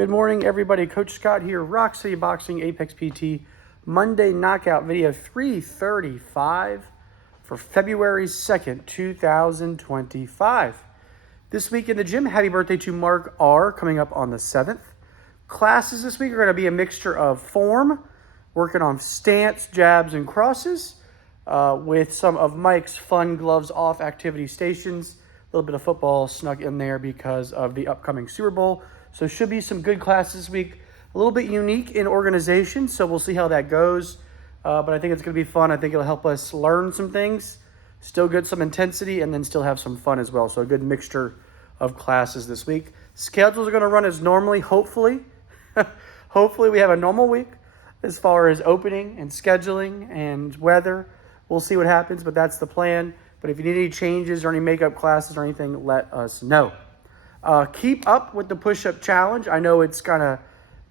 Good morning, everybody. Coach Scott here, Rock City Boxing, Apex PT, Monday knockout video 335 for February 2nd, 2025. This week in the gym, happy birthday to Mark R. coming up on the 7th. Classes this week are going to be a mixture of form, working on stance, jabs, and crosses, with some of Mike's fun gloves off activity stations. A little bit of football snuck in there because of the upcoming Super Bowl. So should be some good classes this week. A little bit unique in organization, so we'll see how that goes. But I think it's going to be fun. I think it'll help us learn some things, still get some intensity, and then still have some fun as well. So a good mixture of classes this week. Schedules are going to run as normally, hopefully. Hopefully we have a normal week as far as opening and scheduling and weather. We'll see what happens, but that's the plan. But if you need any changes or any makeup classes or anything, let us know. Keep up with the push-up challenge. I know it's kind of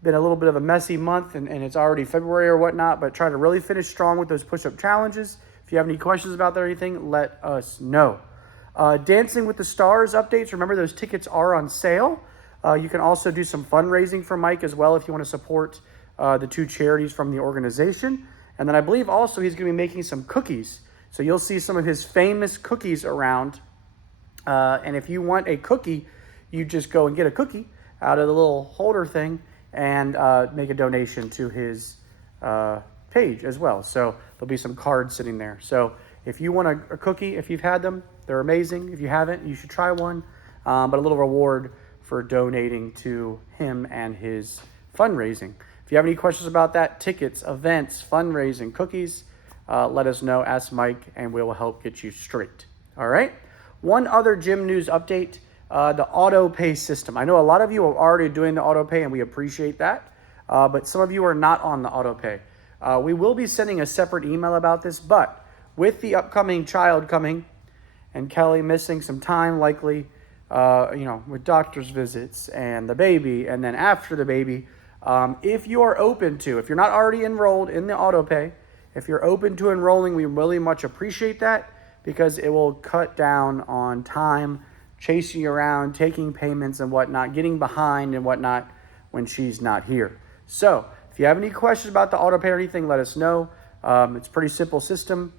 been a little bit of a messy month and it's already February or whatnot, but try to really finish strong with those push-up challenges. If you have any questions about that or anything, let us know. Dancing with the Stars updates. Remember, those tickets are on sale. You can also do some fundraising for Mike as well if you want to support the two charities from the organization. And then I believe also he's going to be making some cookies. So you'll see some of his famous cookies around. And if you want a cookie, you just go and get a cookie out of the little holder thing and make a donation to his page as well. So there'll be some cards sitting there. So if you want a cookie, if you've had them, they're amazing. If you haven't, you should try one. But a little reward for donating to him and his fundraising. If you have any questions about that, tickets, events, fundraising, cookies, let us know. Ask Mike, and we will help get you straight. All right? One other gym news update. The auto pay system. I know a lot of you are already doing the auto pay, and we appreciate that. But some of you are not on the auto pay. We will be sending a separate email about this, but with the upcoming child coming and Kelly missing some time, likely, with doctor's visits and the baby, and then after the baby, if you are open to, if you're not already enrolled in the auto pay, if you're open to enrolling, we really much appreciate that because it will cut down on time chasing you around, taking payments and whatnot, getting behind and whatnot when she's not here. So if you have any questions about the auto pay or anything, let us know. It's a pretty simple system.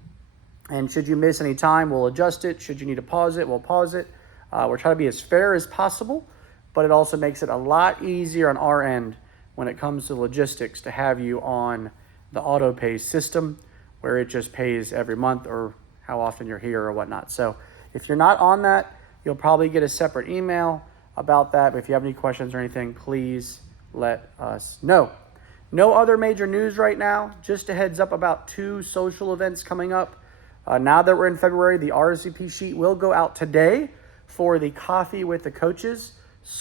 And should you miss any time, we'll adjust it. Should you need to pause it, we'll pause it. We're trying to be as fair as possible, but it also makes it a lot easier on our end when it comes to logistics to have you on the auto pay system where it just pays every month or how often you're here or whatnot. So if you're not on that, you'll probably get a separate email about that. But if you have any questions or anything, please let us know. No other major news right now. Just a heads up about two social events coming up. Now that we're in February, the RSB sheet will go out today for the Coffee with the Coaches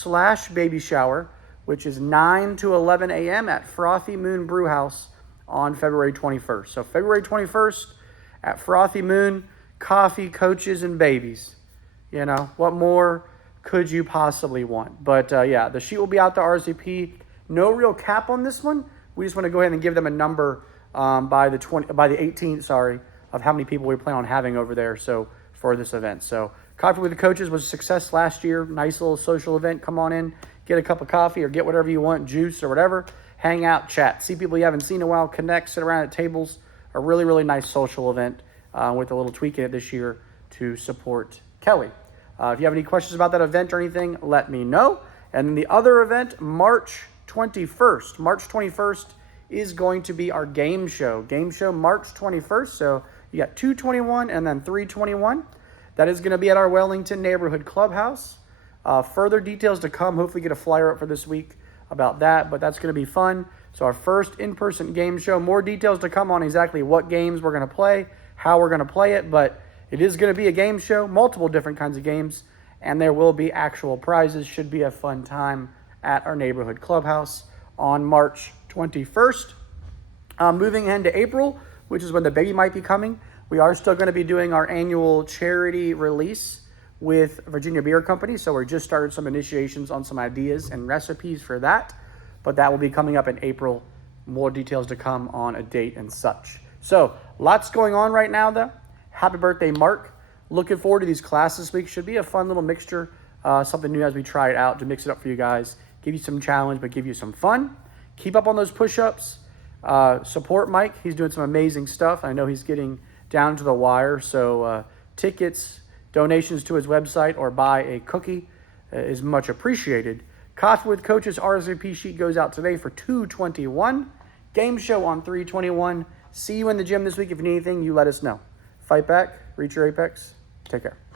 / baby shower, which is 9 to 11 a.m. at Frothy Moon Brew House on February 21st. So February 21st at Frothy Moon, coffee, coaches, and babies. You know, what more could you possibly want? But yeah, the sheet will be out to RSVP. No real cap on this one. We just want to go ahead and give them a number by the 18th, of how many people we plan on having over there. So for this event. So Coffee with the Coaches was a success last year. Nice little social event. Come on in, get a cup of coffee or get whatever you want, juice or whatever. Hang out, chat, see people you haven't seen in a while, connect, sit around at tables. A really, really nice social event with a little tweak in it this year to support Kelly. If you have any questions about that event or anything, let me know. And then the other event, March 21st. March 21st is going to be our game show. Game show March 21st. So you got 221 and then 321. That is going to be at our Wellington Neighborhood Clubhouse. Further details to come. Hopefully get a flyer up for this week about that, but that's going to be fun. So our first in-person game show. More details to come on exactly what games we're going to play, how we're going to play it, but it is going to be a game show, multiple different kinds of games, and there will be actual prizes. Should be a fun time at our neighborhood clubhouse on March 21st. Moving ahead to April, which is when the baby might be coming, we are still going to be doing our annual charity release with Virginia Beer Company. So we just started some initiations on some ideas and recipes for that, but that will be coming up in April. More details to come on a date and such. So lots going on right now, though. Happy birthday, Mark. Looking forward to these classes this week. Should be a fun little mixture, something new as we try it out to mix it up for you guys. give you some challenge, but give you some fun. Keep up on those push-ups. Support Mike. He's doing some amazing stuff. I know he's getting down to the wire. So tickets, donations to his website, or buy a cookie is much appreciated. Coffee with Coaches RSVP sheet goes out today for 2/21. Game show on 3/21. See you in the gym this week. If you need anything, you let us know. Fight back. Reach your apex. Take care.